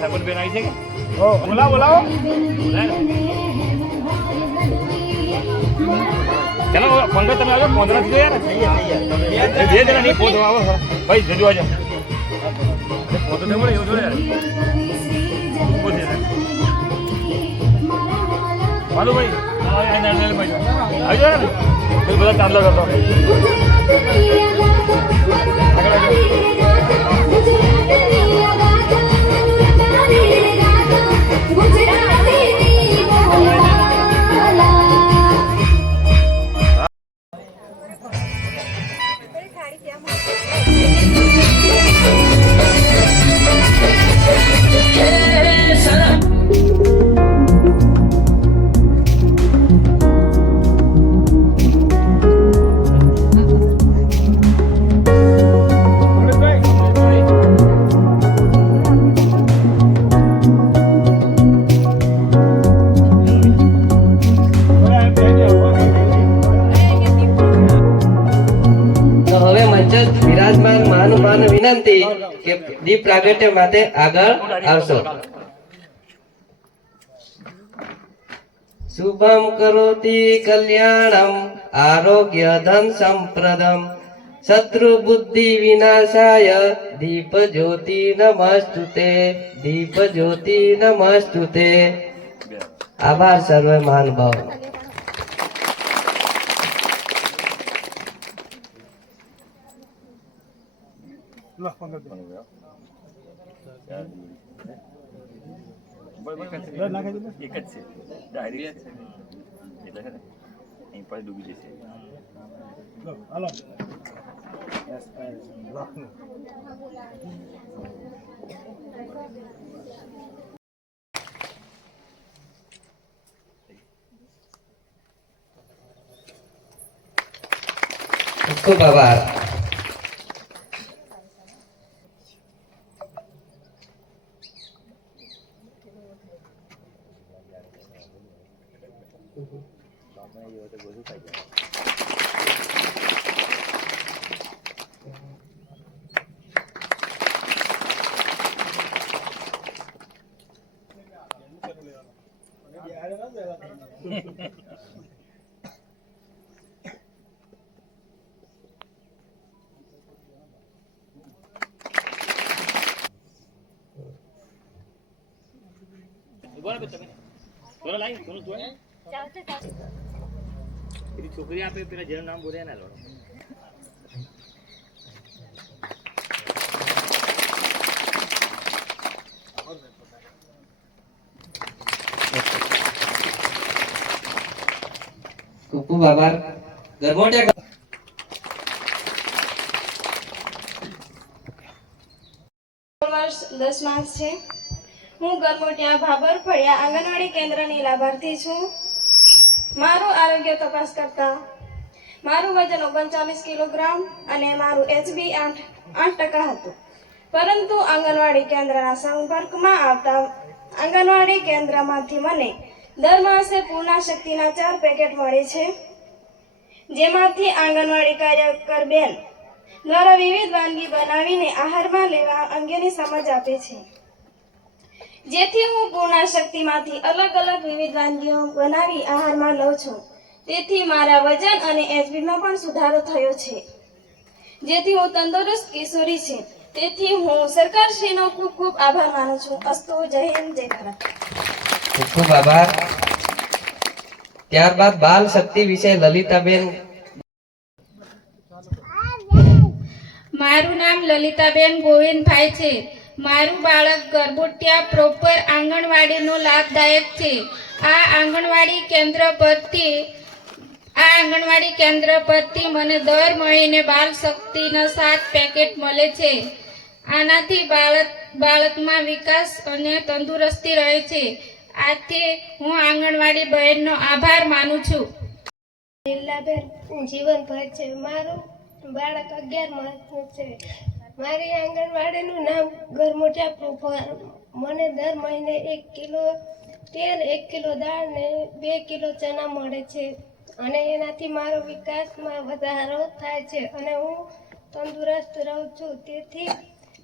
સરપંચબેન આવી છે બોલાવો બોલાવો. ચાલો પંકજ તમે આવ્યો પંદર યાર એ બે જણા નહીં ફોટો આવો ભાઈ જજો આજે. ફોટો તો મળે એવું યાર. હાલો ભાઈ. ભાઈ આવજો ને. બધા ચાંદલો કરતો. આગળ પ્રાગટ્ય માટે આગળ આવશો. શુભમ કરોતિ કલ્યાણમ, આરોગ્ય ધન સંપ્રદમ, શત્રુ બુદ્ધિ વિનાશાય, દીપ જ્યોતિ નમસ્તુતે, દીપ જ્યોતિ નમસ્તુતે. આભાર સર્વે મહાનુભાવ લો એક જ છે. ડાયરેક્ટ એટલે છે ને અહીં પાસે ડૂબી જશે. લો હાલો. યસ લો ખૂબ ખૂબ આભાર બરાબર તમે બોલો લાઈ કોનું તું પેલી છોકરી આપે પેલા જેનું નામ બોલ્યા ના લોડો. ખૂબ ખૂબ આભાર ગરમોટિયા દસ માસ છે. હું ગરબોટિયા ભાબર ફળિયા આંગણવાડી કેન્દ્રની લાભાર્થી છું. મારું આરોગ્ય તપાસ કરતા મારું વજન ઓગણચાલીસ કિલોગ્રામ અને મારું એચબી આઠ આઠ ટકા હતું. પરંતુ આંગણવાડી કેન્દ્રના સંપર્કમાં આવતા આંગણવાડી કેન્દ્રમાંથી મને દર માસે પૂર્ણા શક્તિના ચાર પેકેટ મળે છે. જેમાંથી આંગણવાડી કાર્યકર બેન દ્વારા વિવિધ વાનગી બનાવીને આહારમાં લેવા અંગેની સમજ આપે છે. જેથી હું પૂર્ણા શક્તિમાંથી અલગ અલગ વિવિધ વાનગીઓ બનાવી આહારમાં લઉં છું. તેથી મારા વજન અને એચબીમાં પણ સુધારો થયો છે. જેથી હું તંદુરસ્ત કિશોરી છે. તેથી હું સરકારશ્રીનો ખૂબ ખૂબ આભાર માનું છું. અસ્તુ જય હિન્દ જય ભારત. ખૂબ ખૂબ આભાર. ત્યારબાદ બાલ શક્તિ વિશે લલિતાબેન. મારું નામ લલિતાબેન ગોવિંદભાઈ છે. મારું બાળક ગરબુટિયા પ્રોપર આંગણવાડીનો લાભદાયક છે. આ આંગણવાડી કેન્દ્ર પરથી, આ આંગણવાડી કેન્દ્ર પરથી મને દર મહિને બાલ શક્તિના સાત પેકેટ મળે છે. આનાથી બાળક, બાળકમાં વિકાસ અને તંદુરસ્તી રહે છે. આથી હું આંગણવાડી બહેનનો આભાર માનું છું. લીલાબેન જીવનભર છે. મારું બાળક અગિયાર માસનું છે. મારી આંગણવાડીનું નામ ગરમોટા પ્રોપર મને દર મહિને એક કિલો તેલ, એક કિલો દાળ ને બે કિલો ચણા મળે છે. અને એનાથી મારો વિકાસમાં વધારો થાય છે અને હું તંદુરસ્ત રહું છું. તેથી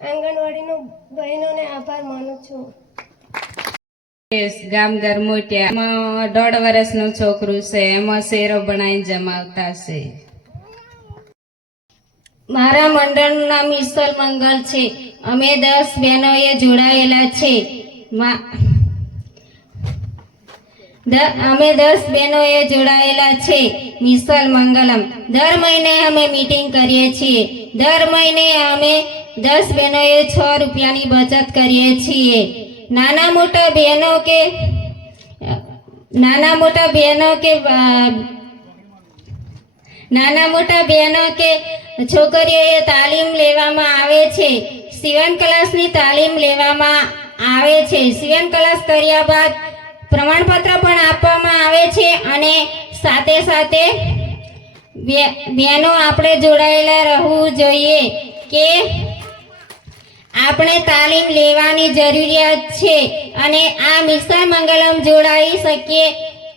આંગણવાડીનો બહેનોને આભાર માનું છું. ગામ ગરમોટિયા દોઢ વર્ષનું છોકરું છે. એમાં શેરો બનાવીને જમાવતા છે. મારા મંડળનું નામ ઈશ્વર મંગલ છે. અમે દસ બહેનોએ જોડાયેલા છે. અમે દસ બહેનોએ જોડાયેલા છે મિસલ મંગલમ. દર મહિને અમે મીટિંગ કરીએ છીએ. દર મહિને અમે દસ બહેનોએ છ રૂપિયાની બચત કરીએ છીએ. નાના મોટા બહેનો કે, નાના મોટા બહેનો કે નાના મોટા બહેનો કે છોકરીઓએ તાલીમ લેવામાં આવે છે. સીવન ક્લાસની તાલીમ લેવામાં આવે છે. સીવન ક્લાસ કર્યા બાદ પ્રમાણપત્ર પણ આપવામાં આવે છે અને સાથે સાથે બહેનો આપણે જોડાયેલા રહેવું જોઈએ કે આપણે તાલીમ લેવાની જરૂરિયાત છે અને આ મિશન મંગલમ જોડાઈ શકીએ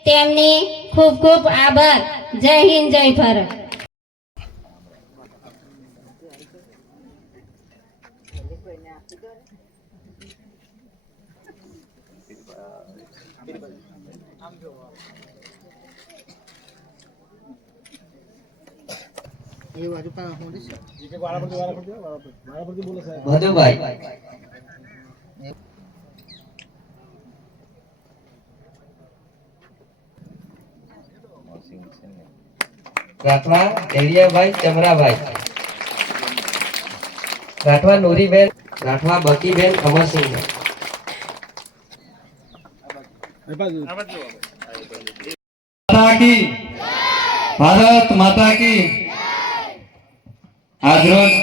તેમની ખૂબ ખૂબ આભાર. જય હિન્દ જય ભારત. વાળા પરથી વાળા પરથી વાળા પરથી વાળા પરથી બોલો સાહેબ મધુભાઈ રાઠવા ડેડિયાભાઈ ચમરાભાઈ. રાઠવા, નોરીબેન, રાઠવા, બકીબેન અમરસિંહ ભારત માતા કી આજરોજ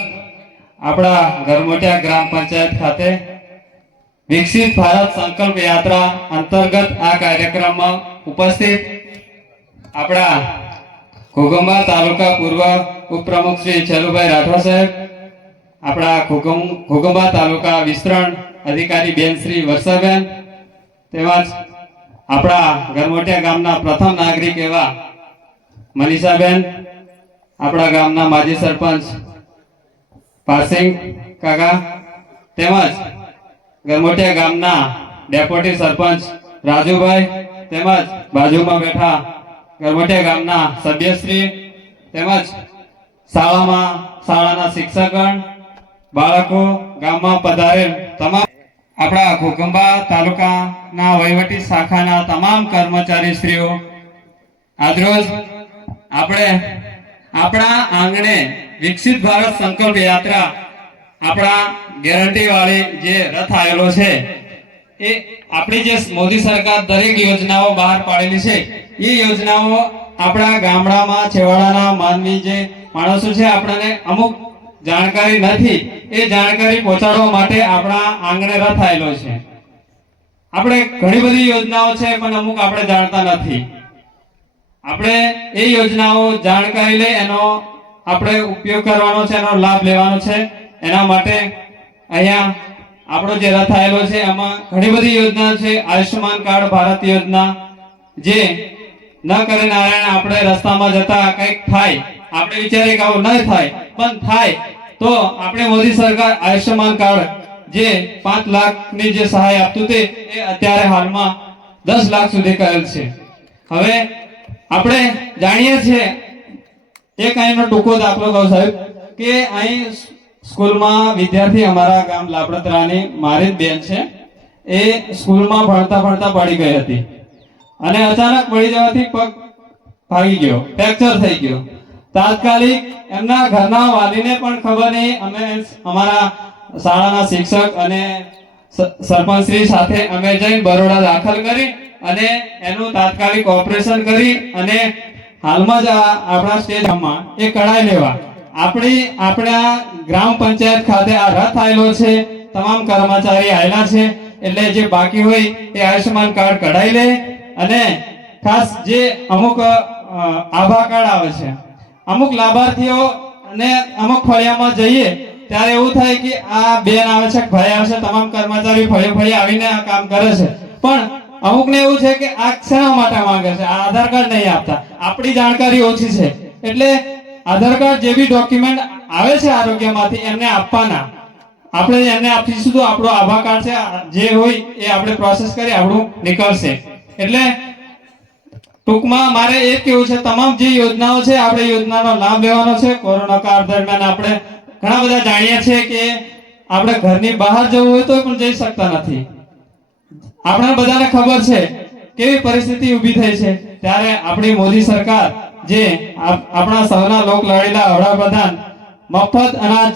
આપણા ગરમોટિયા ગ્રામ પંચાયત ખાતે વિકસિત ભારત સંકલ્પ યાત્રા અંતર્ગત આ કાર્યક્રમમાં ઉપસ્થિત આપણા ઘોગંબા તાલુકા પૂર્વ ઉપપ્રમુખ શ્રી છેલુભાઈ રાઠવા સાહેબ, આપણા ઘોગમ ઘોગંબા તાલુકા વિસ્તરણ અધિકારી બેન શ્રી વર્ષાબેન, તેમજ આપણા ગરમોટિયા ગામના પ્રથમ નાગરિક એવા મનીષાબેન, આપણા ગામના માજી સરપંચ પારસિંગ કાકા, તેમજ ગરમોટિયા ગામના ડેપ્યુટી સરપંચ રાજુભાઈ, તેમજ બાજુમાં બેઠા ગરમોટિયા ગામના સભ્યશ્રી તેમજ શાળામાં શાળાના શિક્ષકગણ, બાળકો ગામમાં પધારેલ તમામ આપણા ઘોગંબા તાલુકાના વહીવટી શાખાના તમામ કર્મચારી શ્રીઓ આજરોજ આપણે આપણા આંગણે વિકસિત ભારત સંકલ્પ યાત્રા આપણા ગેરંટી વાળી જે રથ આવેલો છે એ આપણી જે મોદી સરકાર દરેક યોજનાઓ બહાર પાડેલી છે, એ યોજનાઓ આપણા ગામડામાં, છેવાડાના માનવી જે માણસો છે, આપણને અમુક જાણકારી નથી, એ જાણકારી પહોંચાડવા માટે આપણા આંગણે રથ આવેલો છે. આપણે ઘણી બધી યોજનાઓ છે, પણ અમુક આપણે જાણતા નથી. આપણે એ યોજનાઓ જાણકારી લઈ એનો આપણે ઉપયોગ કરવાનો છે, એનો લાભ લેવાનો છે. એના માટે અહીંયા આપણો જે રથ આવેલો છે, એમાં ઘણી બધી યોજના છે. આયુષ્યમાન કાર્ડ, ભારત યોજના, જે ન કરે નારાયણ, આપણે રસ્તામાં જતા કંઈક થાય. આપણે વિચારીએ કે આવું ન થાય, પણ થાય. તો આપણે મોદી સરકાર આયુષ્યમાન કાર્ડ જે પાંચ લાખની જે સહાય આપતું તે, એ અત્યારે હાલમાં દસ લાખ સુધી કરેલ છે. હવે આપણે જાણીએ છીએ એક અહીંનો ટૂંકો દાખલો કહું સાહેબ, કે અહીં સ્કૂલમાં વિદ્યાર્થી અમારા ગામ લાબડતરાની મારી જ બેન છે. એ સ્કૂલમાં ભણતા ભણતા પડી ગઈ હતી. અને અચાનક પડી જવાથી પગ ભાગી ગયો, ફ્રેક્ચર થઈ ગયો. તાત્કાલિક એમના ઘરના વાલીને પણ ખબર નહીં, અમે અમારા શાળાના શિક્ષક અને સરપંચશ્રી સાથે અમે જઈને બરોડા દાખલ કરી અને એનું તાત્કાલિક ઓપરેશન કરી અને હાલમાં જ આપણા સ્ટેજમાં એ કઢાઈ લેવા આપણી આપણા ગ્રામ પંચાયત ખાતે આ રથ આવેલો છે. તમામ કર્મચારી આવેલા છે. એટલે જે બાકી હોય એ આયુષ્યમાન કાર્ડ કઢાઈ લે અને ખાસ જે અમુક આભા કાર્ડ આવે છે. અમુક લાભાર્થીઓ અને અમુક ફળિયામાં જઈએ ત્યારે એવું થાય કે આ બેન આવે છે, ભાઈ આવે છે, તમામ કર્મચારી ફળિયે ફળિયે આવીને આ કામ કરે છે. પણ અમુકને એવું છે કે આ શેના માટે માંગે છે? આ આધાર કાર્ડ નહીં આપતા. આપણી જાણકારી ઓછી છે. એટલે આધાર કાર્ડ જે બી ડોક્યુમેન્ટ આવે છે આરોગ્યમાંથી, એમને આપવાના. આપણે એમને આપીશું તો આપણો આભા કાર્ડ છે જે હોય એ આપણે પ્રોસેસ કરી આપણું નીકળશે. એટલે ટૂંકમાં મારે એ કેવું છે, તમામ જે યોજનાઓ છે, આપણે યોજનાનો લાભ લેવાનો છે. કોરોના કાળ દરમિયાન આપણે ઘણા બધા જાણીએ છીએ કે આપણે ઘરની બહાર જવું હોય તો પણ જઈ શકતા નથી. આપણે બધાને ખબર છે, કેવી પરિસ્થિતિ ઊભી થઈ છે. ત્યારે આપણી મોદી સરકાર જે આપ- આપણા સૌના લોક લડેલા વડાપ્રધાન મફત અનાજ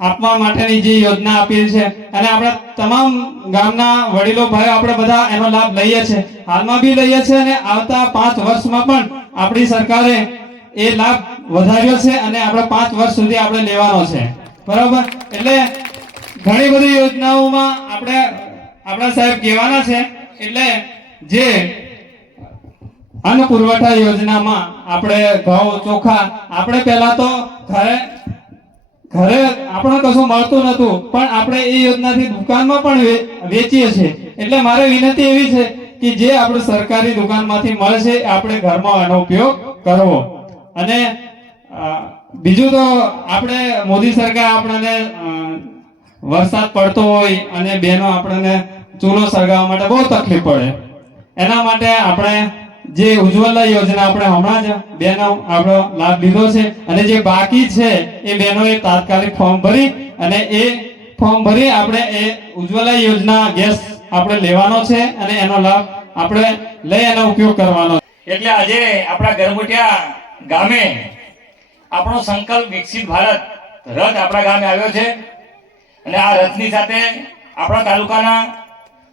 આપવા માટેની જે યોજના આપી છે અને આપણે તમામ ગામના વડીલો ભાઈઓ આપણે બધા એનો લાભ લઈએ છીએ હાલમાં બી લઈએ છીએ અને આવતા પાંચ વર્ષમાં પણ આપણી સરકારે એ લાભ વધાર્યો છે અને આપણે પાંચ વર્ષ સુધી આપણે લેવાનો છે. બરાબર? એટલે ઘણી બધી યોજનાઓમાં આપણે, આપણા સાહેબ કહેવાના છે. એટલે જે અન્ન પુરવઠા યોજનામાં આપણે ઘઉં, ચોખા, આપણે પહેલા તો ઘરે ઘરે આપણે કશું મળતું નતું પણ આપણે એ યોજનાથી દુકાનમાં પણ વેચીએ છીએ. એટલે મારે વિનંતી એવી છે કે જે આપણે સરકારી દુકાનમાંથી મળે છે આપણે ઘરમાં એનો ઉપયોગ કરવો. અને બીજું તો આપણે મોદી સરકાર આપણને વરસાદ પડતો હોય અને બહેનો આપણને ચૂલો સળગાવવા માટે બહુ તકલીફ પડે. એના માટે આપણે જે ઉજ્જવલા યોજના આપણે હમણાં જ બેનો આપણો લાભ લીધો છે અને જે બાકી છે એ બહેનોએ તાત્કાલિક ફોર્મ ભરી અને એ ફોર્મ ભરી આપણે એ ઉજ્જવલા યોજના ગેસ આપણે લેવાનો છે અને એનો લાભ આપણે લઈ એનો ઉપયોગ કરવાનો એટલે આજે આપણા ગરમુટિયા ગામે આપણો સંકલ્પ વિકસિત ભારત રથ આપણા ગામે આવ્યો છે અને આ રથની સાથે આપણા તાલુકાના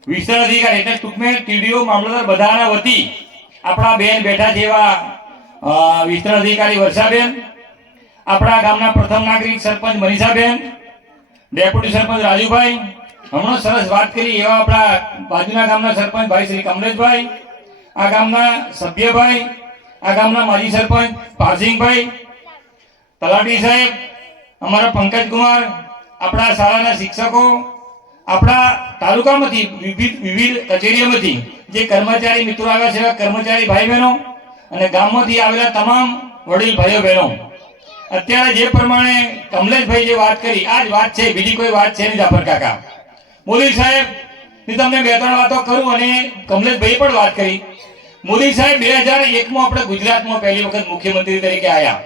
વિસ્તાર અધિકારી એટલે ટૂંકમાં ટીડીઓ, મામલતદાર બધાના વતી આપણા બેન બેઠા જેવા વિસ્તરણ અધિકારી વર્ષાબેન, આપણા ગામના પ્રથમ નાગરિક સરપંચ મનીષાબેન, ડેપ્યુટી સરપંચ રાજુભાઈ, હમણાં સરસ વાત કરી એવા આપણા બાજુના ગામના સરપંચ ભાઈ શ્રી કમલેશભાઈ, આ ગામના સભ્યભાઈ, આ ગામના માજી સરપંચ પારસિંગભાઈ તલાટી સાહેબ, અમારા પંકજકુમાર, આપણા શાળાના શિક્ષકો આપણા તાલુકામાંથી, વિવિધ વિવિધ કચેરીઓમાંથી જે કર્મચારી મિત્રો આવ્યા છે કર્મચારી ભાઈ બહેનો અને ગામમાંથી આવેલા તમામ વડીલ ભાઈઓ બહેનો અત્યારે જે પ્રમાણે કમલેશભાઈ જે વાત કરી, આ જ વાત છે, બીજી કોઈ વાત છે નહીં, જાફર કાકા. મોદી સાહેબની તમને બે ત્રણ વાતો કરું અને કમલેશભાઈ પણ વાત કરી. મોદી સાહેબ, બે હજાર એકમાં આપણે ગુજરાતમાં પહેલી વખત મુખ્યમંત્રી તરીકે આવ્યા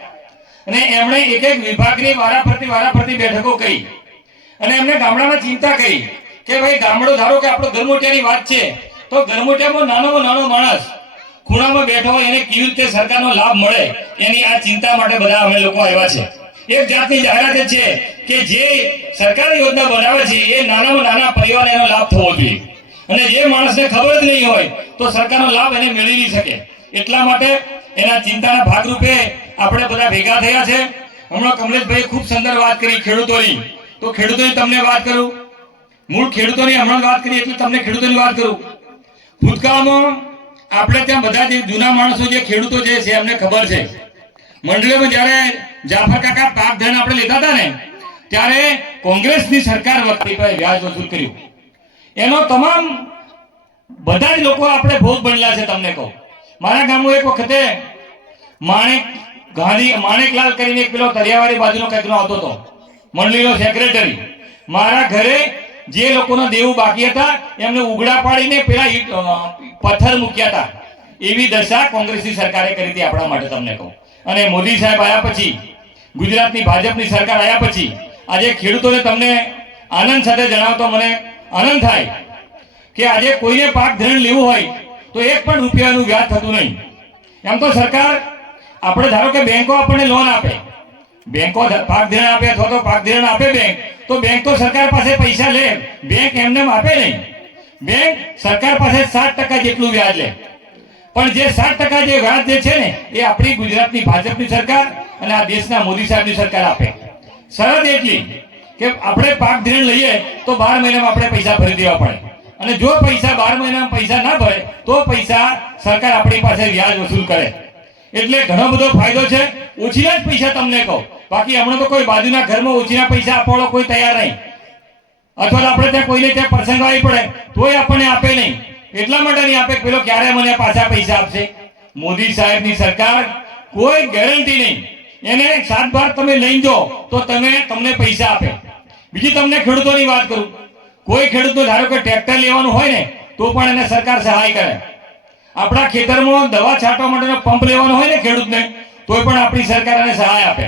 અને એમણે એક એક વિભાગની વારાફરતી વારાફરતી બેઠકો કરી. અને એમને ગામડામાં ચિંતા કરી કે ભાઈ ગામડો ધારો કે આપણો ધર્મોટિયાની વાત છે, તો ધર્મોટિયામાં નાનોમાં નાનો માણસ ખૂણામાં બેઠો હોય એને કેવી રીતે સરકારનો લાભ મળે, એની આ ચિંતા માટે બધા અમે લોકો આવ્યા છે. એક જાતની જાહેરાત છે કે જે સરકારી યોજના બનાવે છે, એ નાનામાં નાના પરિવારને એનો લાભ થવો જોઈએ. અને જે માણસને ખબર જ નહીં હોય, તો સરકારનો લાભ એને મેળવી નહીં શકે. એટલા માટે એના ચિંતાના ભાગરૂપે આપણે બધા ભેગા થયા છે. હમણાં કમલેશભાઈ ખૂબ સુંદર વાત કરી ખેડૂતોની. તો ખેડૂતોની તમને વાત કરું? મૂળ ખેડૂતોની હમણાં વાત કરી એટલે તમને ખેડૂતોની વાત કરું. ભૂતકાળમાં આપણે ત્યાં બધા જે જૂના માણસો જે ખેડૂતો જે છે, એમને ખબર છે. મંડળીમાં જ્યારે જાફર કાકા પાક ધન આપણે લેતા હતા ને, ત્યારે કોંગ્રેસની સરકાર વખતે વ્યાજ વસૂલ કર્યું. એનો તમામ બધા જ લોકો આપણે ભોગ બનેલા છે તમને કહું. મારા ગામમાં એક વખતે માણેક ગાંધી, માણેકલાલ કરીને એક પેલો તરિયાવાડી બાજુનો કંઈકનો આવતો હતો. મંડળીનો સેક્રેટરી મારા ઘરે જે લોકોના દેવું બાકી હતા, એમને ઉઘડા પાડીને પેલા પથ્થર મૂક્યા હતા. એવી દશા કોંગ્રેસની સરકારે કરી હતી, આપણા માટે તમને કહું. અને મોદી સાહેબ આવ્યા પછી, ગુજરાતની ભાજપની સરકાર આવ્યા પછી, આજે ખેડૂતોને તમને આનંદ સાથે જણાવતો મને આનંદ થાય કે આજે કોઈને પાક ધરણ લેવું હોય, તો એક પણ રૂપિયાનું વ્યાજ થતું નહીં. એમ તો સરકાર, આપણે ધારો કે બેંકો આપણને લોન આપે બેંકો પાક ધિરાણ આપે અથવા તો પાક ધિરાણ આપે બેંક. તો બેંક તો સરકાર પાસે પૈસા લે, બેંક એમને આપે નહીં. બેંક સરકાર પાસે સાત ટકા જેટલું વ્યાજ લે. પણ જે સાત ટકા જે વ્યાજ જે છે ને, એ આપણી ગુજરાતની ભાજપની સરકાર અને આ દેશના મોદી સાહેબની સરકાર આપે. શરત એટલી કે આપણે પાક ધિરાણ લઈએ તો બાર મહિનામાં આપણે પૈસા ભરી દેવા પડે. અને જો પૈસા બાર મહિનામાં પૈસા ના ભરે, તો પૈસા સરકાર આપણી પાસે વ્યાજ વસૂલ કરે. એટલે ઘણો બધો ફાયદો છે. ઓછીના જ પૈસા તમને કહો. બાકી હમણાં તો કોઈ બાજુના ઘરમાં ઉછીના પૈસા આપવાનો કોઈ તૈયાર નહીં. અથવા આપણે ત્યાં કોઈને ત્યાં પ્રસંગ આવી પડે, તોય આપણને આપે નહીં. એટલા માટે નહીં આપે પેલો ક્યારે મને પાછા પૈસા આપશે? મોદી સાહેબની સરકાર કોઈ ગેરંટી નહીં. એને સાત બાર તમે લઈને જાઓ તો તમે, તમને પૈસા આપે. બીજી તમને ખેડૂતોની વાત કરું. કોઈ ખેડૂતો ધારો કે ટ્રેક્ટર લેવાનું હોય ને, તો પણ એને સરકાર સહાય કરે. આપણા ખેતરમાં દવા છાંટવા માટેનો પંપ લેવાનો હોય ને ખેડૂતને, તોય પણ આપણી સરકાર એને સહાય આપે.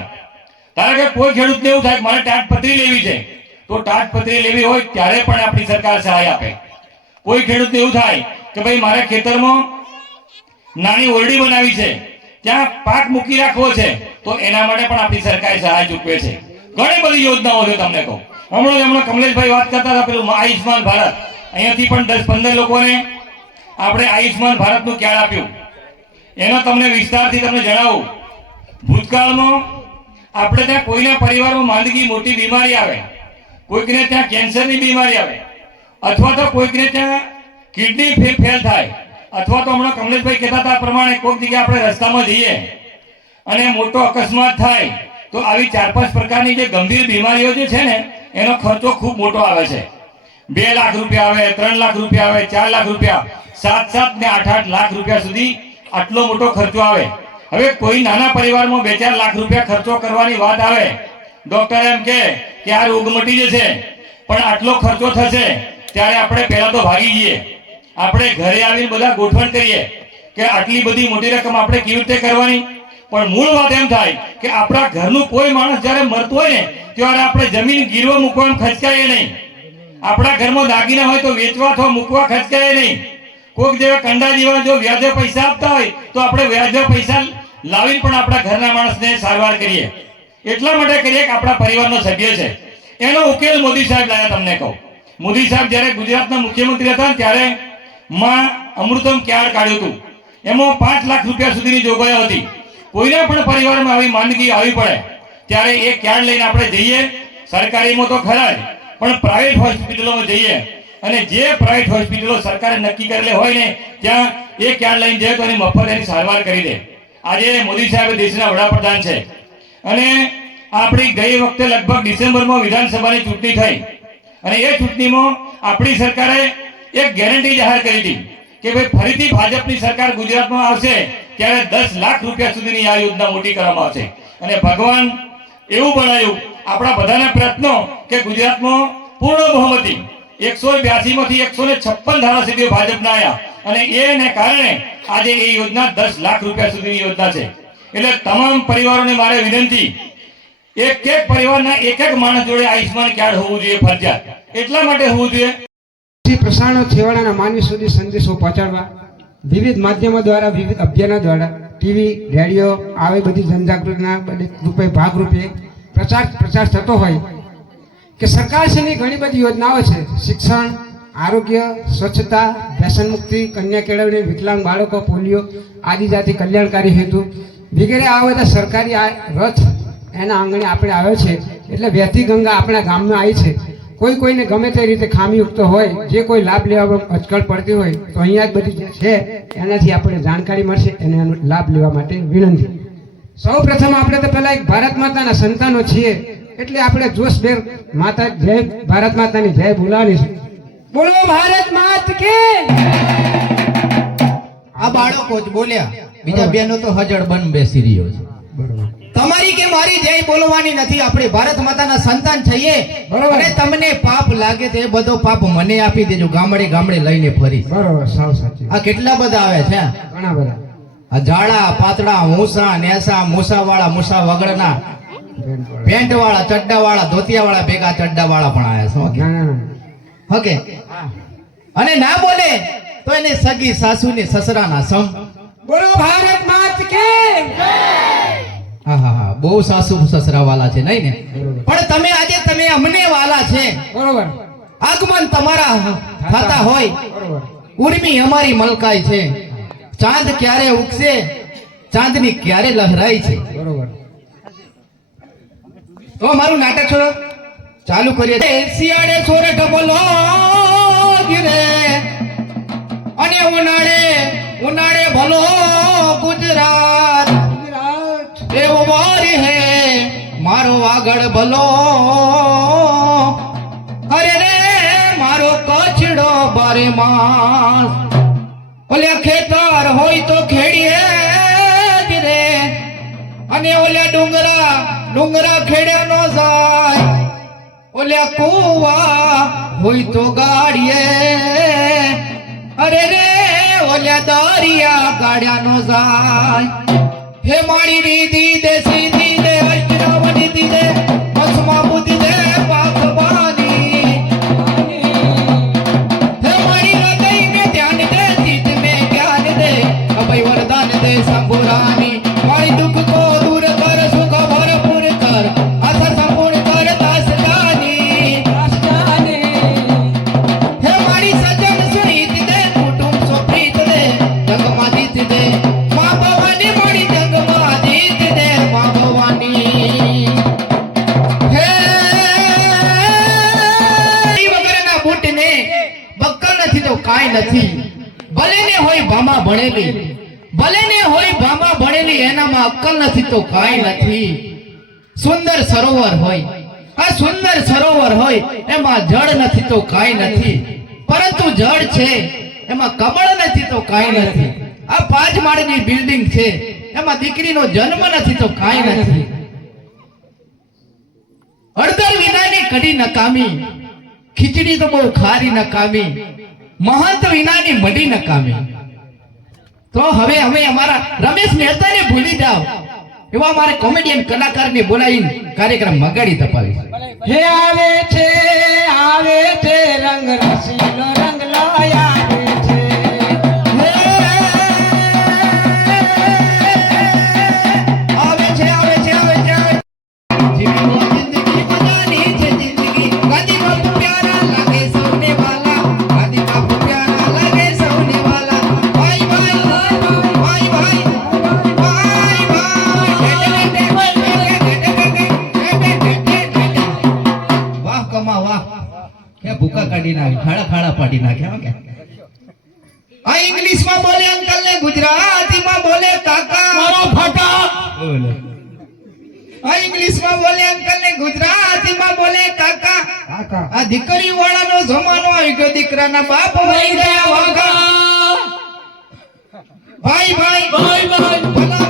ધારો કે કોઈ ખેડૂતને એવું થાય મારે ટાટપત્રી લેવી છે, તો ટાટપત્રી લેવી હોય ત્યારે પણ આપણી સરકાર સહાય આપે. કોઈ ખેડૂતને એવું થાય કે ભાઈ મારે ખેતરમાં નાની ઓરડી બનાવી છે, ત્યાં પાક મૂકી રાખવો છે, તો એના માટે પણ આપણી સરકાર સહાય ચૂકવે છે. ઘણી બધી યોજનાઓ છે તમને કહું. હમણાં હમણાં કમલેશભાઈ વાત કરતા હતા પેલું આયુષ્માન ભારત. અહીંયાથી પણ દસ પંદર લોકોને આપણે આયુષ્માન ભારતનું ખ્યાલ આપ્યું. એનો તમને વિસ્તારથી તમને જણાવું. ભૂતકાળમાં આપણે ત્યાં કોઈના પરિવારમાં માંદગી, મોટી બીમારી આવે. કોઈકને ત્યાં કેન્સરની બીમારી આવે. અથવા તો કોઈકને ત્યાં કિડની ફેલ ફેલ થાય. અથવા તો હમણાં કમલેશભાઈ કહેતા હતા પ્રમાણે કોઈક જગ્યાએ આપણે રસ્તામાં જઈએ અને મોટો અકસ્માત થાય, તો આવી ચાર પાંચ પ્રકારની જે ગંભીર બીમારીઓ જે છે ને, એનો ખર્ચો ખૂબ મોટો આવે છે. બે લાખ રૂપિયા આવે, ત્રણ લાખ રૂપિયા આવે, ચાર લાખ રૂપિયા. સાત સાત ને આઠ આઠ લાખ રૂપિયા સુધી આટલો મોટો ખર્ચો આવે. હવે કોઈ નાના પરિવારમાં બે ચાર લાખ રૂપિયા ખર્ચો કરવાની વાત આવે, ડોક્ટર એમ કે કે આ રોગ મટી જશે, પણ આટલો ખર્ચો થશે, ત્યારે આપણે પહેલા તો ભાગી જઈએ. આપણે ઘરે આવીને બધા ગોઠવણ કરીએ કે આટલી બધી મોટી રકમ આપણે કેવી રીતે કરવાની? પણ મૂળ વાત એમ થાય કે આપણા ઘરનું કોઈ માણસ જ્યારે મરતું હોય ને, ત્યારે આપણે જમીન ગીરવા મૂકવા ખર્ચાય નહીં. આપણા ઘરમાં દાગીના હોય તો વેચવા અથવા મૂકવા ખચકાય નહીં. કોઈક જેવા કંડા જેવા જો વ્યાજે પૈસા આપતા હોય, તો આપણે વ્યાજે પૈસા લાવીને પણ આપણા ઘરના માણસને સારવાર કરીએ. એટલા માટે કરીએ કે આપણા પરિવારનો સભ્ય છે. એનો ઉકેલ મોદી સાહેબ લાયા તમને કહું. મોદી સાહેબ જ્યારે ગુજરાતના મુખ્યમંત્રી હતા ત્યારે માં અમૃતમ ક્યાર કાઢ્યું હતું. એમાં પાંચ લાખ રૂપિયા સુધીની જોગવાઈ હતી. કોઈને પણ પરિવારમાં આવી માંદગી આવી પડે, ત્યારે એ ક્યાર લઈને આપણે જઈએ. સરકારીમાં તો ખરા જ, પણ પ્રાઇવેટ હોસ્પિટલોમાં જઈએ. અને જે પ્રાઇવેટ હોસ્પિટલો સરકારે નક્કી કરેલી હોય ને, ત્યાં એ કાર્ડ લઈને જાય તો એની મફત એની સારવાર કરી દે. આજે મોદી સાહેબ દેશના વડાપ્રધાન છે. અને આપણી ગઈ વખતે લગભગ ડિસેમ્બરમાં વિધાનસભાની ચૂંટણી થઈ. અને એ ચૂંટણીમાં આપણી સરકારે એક ગેરંટી જાહેર કરી હતી કે ભાઈ ફરીથી ભાજપની સરકાર ગુજરાતમાં આવશે, ત્યારે દસ લાખ રૂપિયા સુધીની આ યોજના મોટી કરવામાં આવશે. અને ભગવાન એવું બનાવ્યું આપણા બધાના પ્રયત્નો કે ગુજરાતમાં પૂર્ણ બહુમતી એકસો બ્યાસી માંથી એકસો ને છપ્પન ધારાસભ્યો ભાજપના આવ્યા અને એને કારણે આજે એ યોજના દસ લાખ રૂપિયા સુધીની યોજના છે. એટલે તમામ પરિવારોને મારે વિનંતી, એક એક પરિવારના એક એક માણસ જોડે આયુષ્માન કાર્ડ હોવું જોઈએ, ફરજિયાત. એટલા માટે હોવું જોઈએ. પ્રસારણ છેવાડાના માનવી સુધી સંદેશો પહોંચાડવા, વિવિધ માધ્યમો દ્વારા, વિવિધ અભિયાનો દ્વારા, ટીવી, રેડિયો, આવી બધી જનજાગૃતિના રૂપે, ભાગરૂપે પ્રચાર પ્રચાર થતો હોય કે સરકારશ્રીની ઘણી બધી યોજનાઓ છે. શિક્ષણ, આરોગ્ય, સ્વચ્છતા, વ્યસન મુક્તિ, કન્યા કેળવણી, વિકલાંગ બાળકો, પોલિયો, આદિજાતિ કલ્યાણકારી હેતુ વગેરે આ બધા સરકારી આ રથ એના આંગણે આપણે આવ્યો છે. એટલે વ્યથી ગંગા આપણા ગામમાં આવી છે. કોઈ કોઈને ગમે તે રીતે ખામીયુક્ત હોય, જે કોઈ લાભ લેવામાં અચકળ પડતી હોય, તો અહીંયા જ બધી છે, એનાથી આપણે જાણકારી મળશે. અને એનો લાભ લેવા માટે વિનંતી. સૌ પ્રથમ આપણે તો પહેલાં એક ભારત માતાના સંતાનો છીએ. એટલે આપણે જોશભેર માતા જય ભારત માતાની જય બોલાવાની છે. બોલો ભારત માત કે! આ બાળકો જ બોલ્યા. બીજા બેનો તો હજળ બન બેસી રહ્યો છે. તમારી કે મારી જય બોલવાની નથી આપણે ભારત માતાના સંતાન છીએ. અને તમને પાપ લાગે તો એ બધો પાપ મને આપી દેજો ગામડે ગામડે લઈને ફરી બરોબર સાવ સાચી આ કેટલા બધા આવે છે ઘણા બધા. આ જાડા પાતળા મૂસા નેસા મૂસા વાળા મૂસા વગરના પેન્ટ વાળા ચડ્ડા વાળા ધોતિયા વાળા ભેગા ચડ્ડા વાળા પણ આવ્યા છે. ના ના ના. ઓકે. અને ના બોલે તો એને સગી સાસુ ને સસરાના સમ. બોલો ભારત માત કે હા હા હા. બહુ સાસુ સસરા વાલા છે નહીં ને? પણ તમે આજે તમે અમને વાલા છે. બરોબર. આગમન તમારા થતા હોય. ઉર્મી અમારી મલકાય છે. ચાંદ ક્યારે ઉગશે? ચાંદની ક્યારે લહેરાય છે? બરોબર. તો મારું નાટક છોડો. ચાલુ કરીએ. શિયાળે સોરે ડબલો રે અને ઉનાળે ઉનાળે ભલો ગુજરાત. એવો વારી હે, મારો આગળ ભલો. અરે રે, મારો કચડો બારે માસ. ઓલે ખેતર હોય તો ખેડીએ રે અને ઓલ્યા ડુંગરા ડુંગરા ખેડ્યા નો જાય. ઓલ્યા કુવા હોય તો ગાડીએ. અરે રે, ઓલ્યા દરિયા ગાડ્યા નો જાય. હે મારી રીધી દે અક્કલ નથી તો કાંઈ નથી. સુંદર સરોવર હોય. આ સુંદર સરોવર હોય, એમાં જળ નથી તો કાંઈ નથી. પરંતુ જળ છે, એમાં કમળ નથી તો કાંઈ નથી. આ પાંચ માળની બિલ્ડિંગ છે, એમાં દીકરીનો જન્મ નથી તો કાંઈ નથી. હળદર વિનાની કઢી નકામી, ખીચડી તો બહુ ખારી નકામી. મહંત વિનાની મઢી નકામી. તો હવે અમે અમારા રમેશ મહેતાને ભૂલી જાઓ. એવા મારે કોમેડિયન કલાકારને બોલાવીને કાર્યક્રમ મગાડી તપાવી હે આવે છે આવે છે રંગ રસીનો રંગ લાયા આવે છે. આવે છે આવે છે કાઢી નાખી ફાડા ફાડા પાડી નાખ્યા કે. આ ઇંગ્લિશમાં બોલે અંકલ ને ગુજરાતીમાં બોલે કાકા. મારો ફટા. આ ઇંગ્લિશમાં બોલે અંકલ ને ગુજરાતીમાં બોલે કાકા. કાકા. આ દીકરી વાળાનો જમાનો આવી ગયો દીકરાના બાપ મરી ગયા વાગા ભાઈ ભાઈ. ભાઈ ભાઈ. ભલા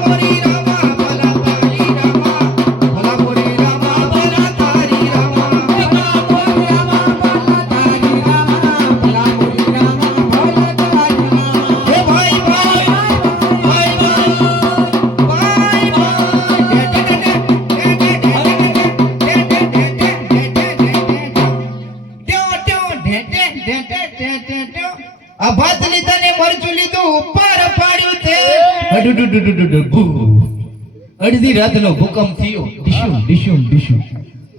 ઉપર પાડ્યું તે અડધી રાતનો ભૂકંપ થયો. ડિશુમ ડિશુમ ડિશુમ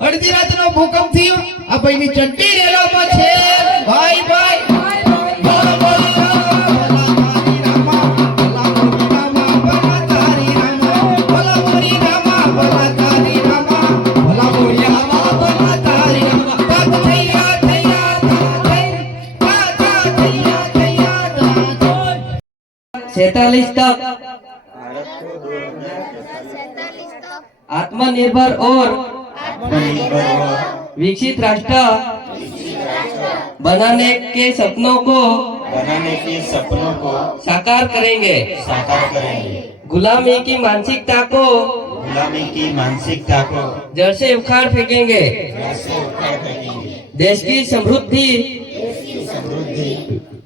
અડધી રાતનો ભૂકંપ થયો. આ ભાઈની ચડ્ડી રેલોમાં છે. ભાઈ ભાઈ. सैतालीस तक आत्मनिर्भर और विकसित राष्ट्र बनाने के सपनों को बनाने के सपनों को साकार करेंगे। साकार करेंगे। गुलामी की मानसिकता को गुलामी की मानसिकता को जड़ से उखाड़ फेंकेंगे। देश की समृद्धि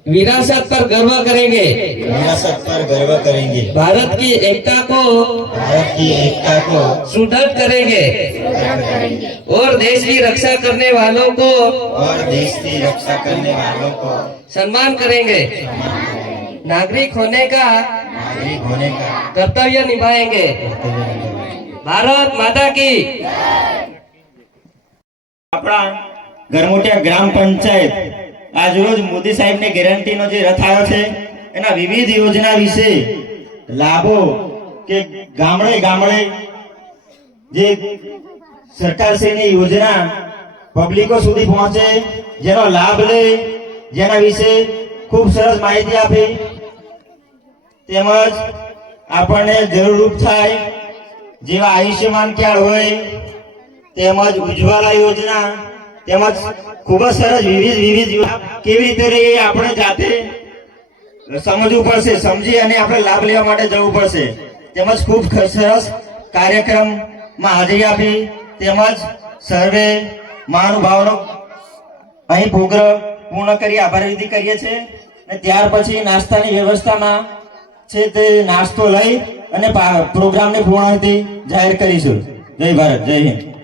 विरासत पर गर्व करेंगे विरासत पर गर्व करेंगे भारत की एकता को भारत की एकता को सुदृढ़ करेंगे और देश की रक्षा करने वालों को और देश की रक्षा करने वालों को सम्मान करेंगे नागरिक होने का नागरिक होने का कर्तव्य निभाएंगे कर्तव्य निभाएंगे। भारत माता की આપણા ગરમોટિયા ગ્રામ પંચાયત આજરોજ મોદી સાહેબને ગેરંટીનો જે રથ આવ્યો છે, એના વિવિધ યોજના વિશે લાભો કે ગામડે ગામડે જે સરકારશ્રીની યોજના પબ્લિકો સુધી પહોંચે, જેનો લાભ લે, જેના વિશે ખૂબ સરસ માહિતી આપી. તેમજ આપણને જરૂરરૂપ થાય જેવા આયુષ્યમાન કાર્ડ હોય, તેમજ ઉજ્જવલા યોજના તેમજ ખૂબ જ સરસ વિવિધ વિવિધ કેવી રીતે રહી આપણે જાતે સમજવું પડશે, સમજી અને આપણે લાભ લેવા માટે જવું પડશે. તેમજ ખૂબ સરસ કાર્યક્રમમાં હાજરી આપી. તેમજ સર્વે મહાનુભાવનો અહીં પ્રોગ્ર પૂર્ણ કરી આભાર વિધિ કરીએ છીએ. અને ત્યાર પછી નાસ્તાની વ્યવસ્થામાં છે તે નાસ્તો લઈ અને પ્રોગ્રામની પૂર્ણાહુતિ જાહેર કરીશું. જય ભારત, જય હિન્દ.